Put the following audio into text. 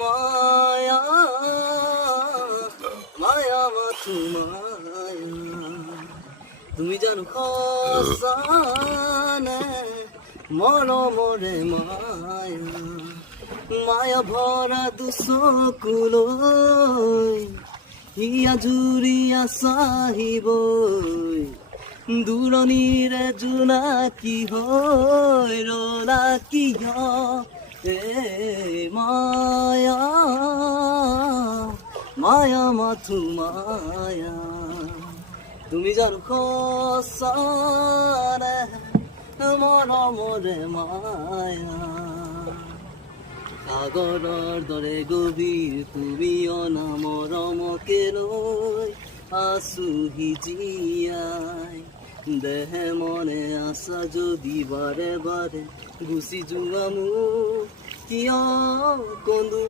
মায়া মায়া মাথো মায়া তুমি জানো সঁচানে মৰমৰে মায়া মায়া ভৰা দুচকুলৈ হিয়া জুৰিয়া চাহিবই দূৰণিৰে জোনাকী হৈ ৰলা কিয় এ মায়া মায়া মাথো মায়া তুমি জানো সঁচানে মৰমৰে মায়া সাগৰৰ দৰে গভীৰ তুমি অনামৰমকে লৈ আছোহি জীয়াই দেহে মনে আছা যদি বাৰে বাৰে গুচি যোৱা মোক কিয় কন্দো